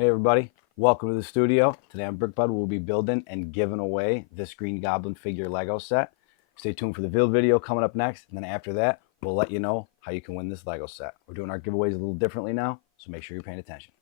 Hey everybody, welcome to the studio. Today on Brickbbug we'll be building and giving away this Green Goblin figure Lego set. Stay tuned for the build video coming up next, and then after that we'll let you know how you can win this Lego set. We're doing our giveaways a little differently now, so make sure you're paying attention.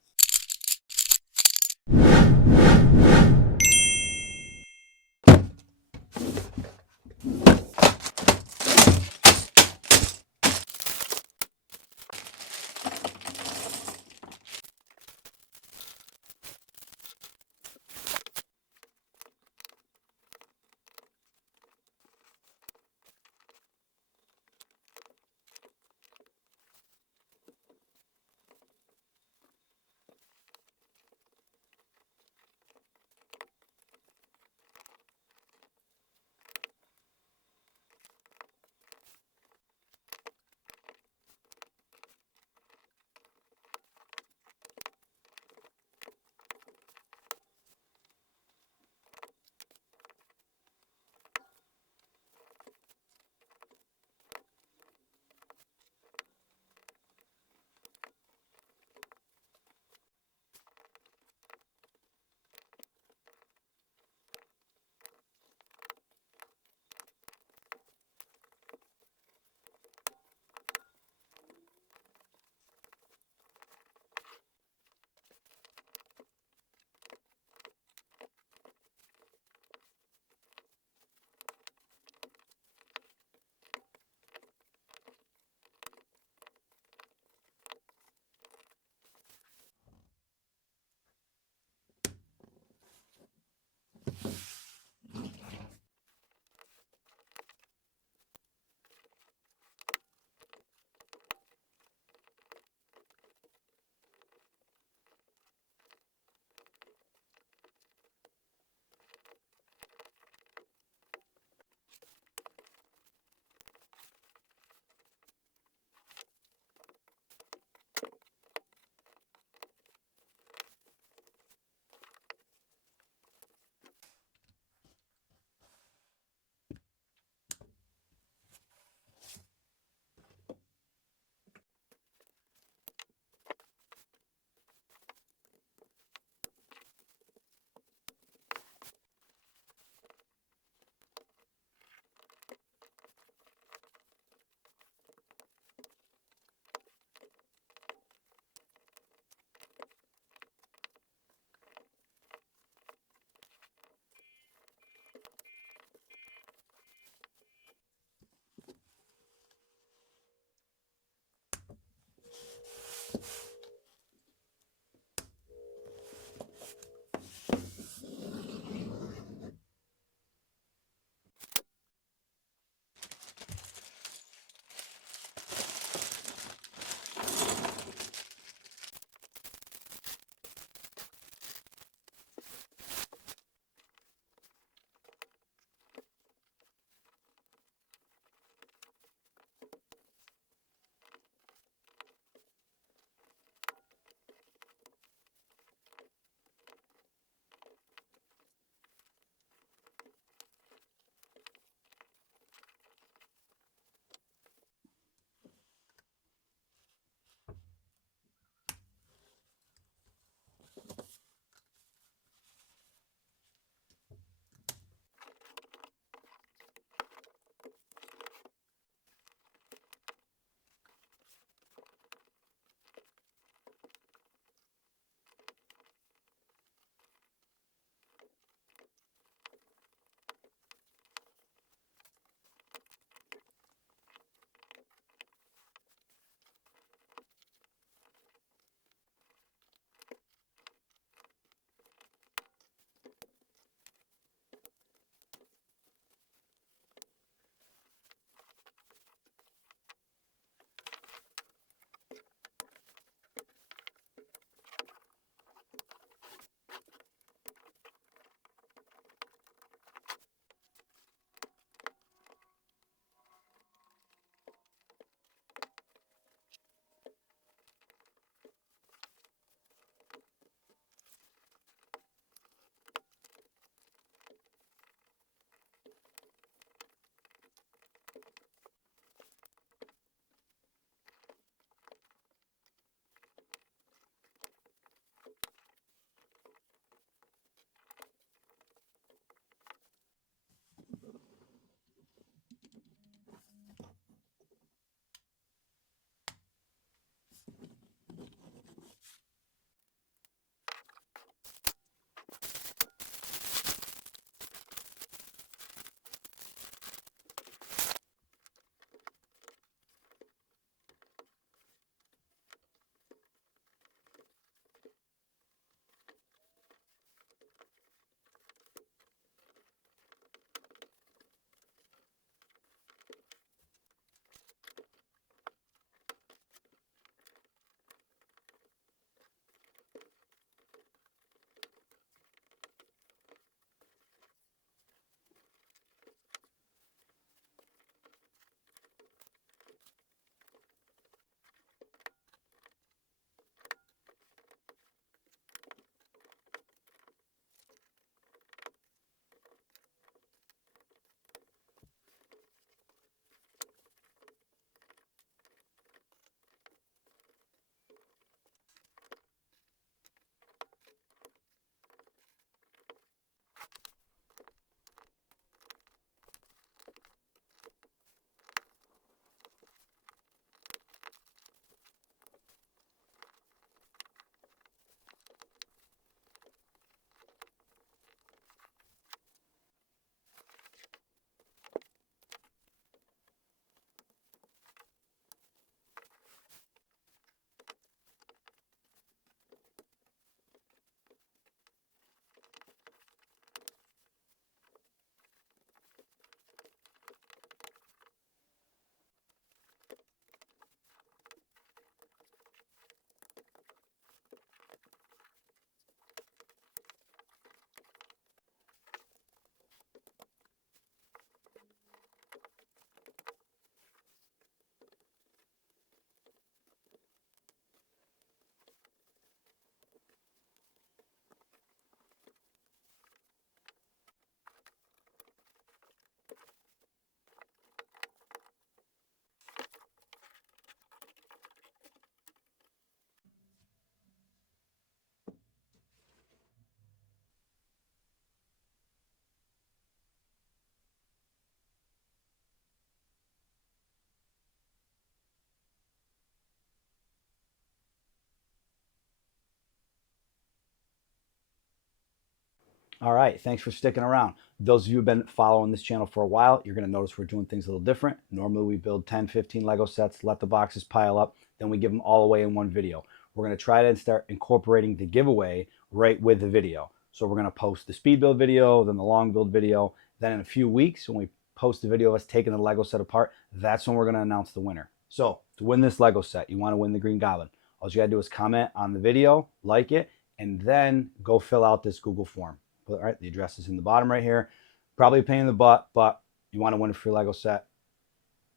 All right, thanks for sticking around. Those of you who have been following this channel for a while, you're going to notice we're doing things a little different. Normally we build 10, 15 Lego sets, let the boxes pile up, then we give them all away in one video. We're going to try to start incorporating the giveaway right with the video. So we're going to post the speed build video, then the long build video. Then in a few weeks, when we post the video of us taking the Lego set apart, that's when we're going to announce the winner. So to win this Lego set, you want to win the Green Goblin. All you got to do is comment on the video, like it, and then go fill out this Google form. All right, the address is in the bottom right here. Probably a pain in the butt, but you want to win a free Lego set,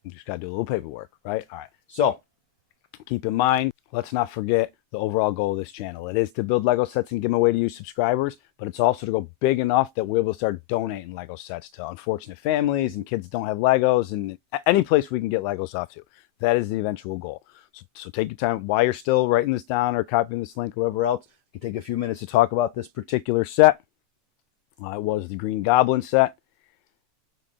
you just got to do a little paperwork, right? All right, so keep in mind, let's not forget the overall goal of this channel. It is to build Lego sets and give them away to you subscribers, but it's also to go big enough that we're able to start donating Lego sets to unfortunate families and kids that don't have Legos, and any place we can get Legos off to. That is the eventual goal. So take your time while you're still writing this down or copying this link or whatever else. You can take a few minutes to talk about this particular set. It was the Green Goblin set.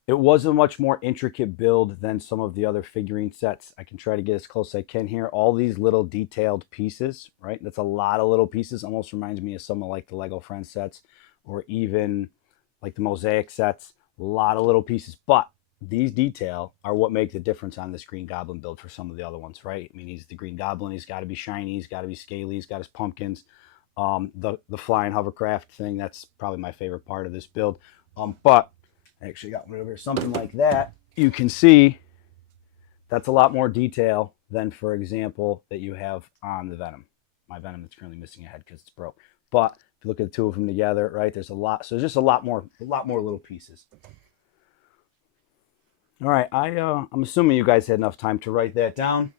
It was a much more intricate build than some of the other figurine sets. I can try to get as close as I can here. All these little detailed pieces, right? That's a lot of little pieces. Almost reminds me of some of like the Lego Friends sets or even like the Mosaic sets. A lot of little pieces, but these detail are what make the difference on this Green Goblin build for some of the other ones, right? I mean, he's the Green Goblin. He's got to be shiny. He's got to be scaly. He's got his pumpkins. The flying hovercraft thing, that's probably my favorite part of this build. But I actually got one over here, something like that. You can see that's a lot more detail than, for example, that you have on the Venom. My Venom that's currently missing a head because it's broke. But if you look at the two of them together, right, there's a lot. So there's just a lot more little pieces. All right, I'm assuming you guys had enough time to write that down.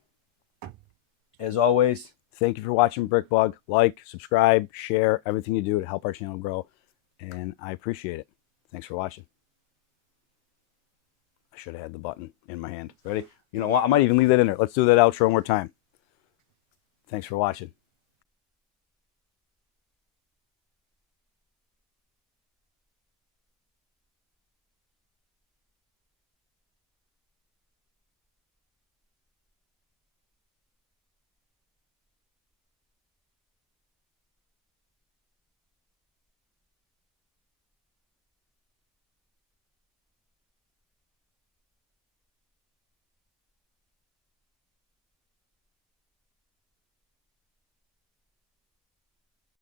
As always, thank you for watching BrickBug. Like, subscribe, share, everything you do to help our channel grow, and I appreciate it. Thanks for watching. I should have had the button in my hand. Ready? You know what? I might even leave that in there. Let's do that outro one more time. Thanks for watching.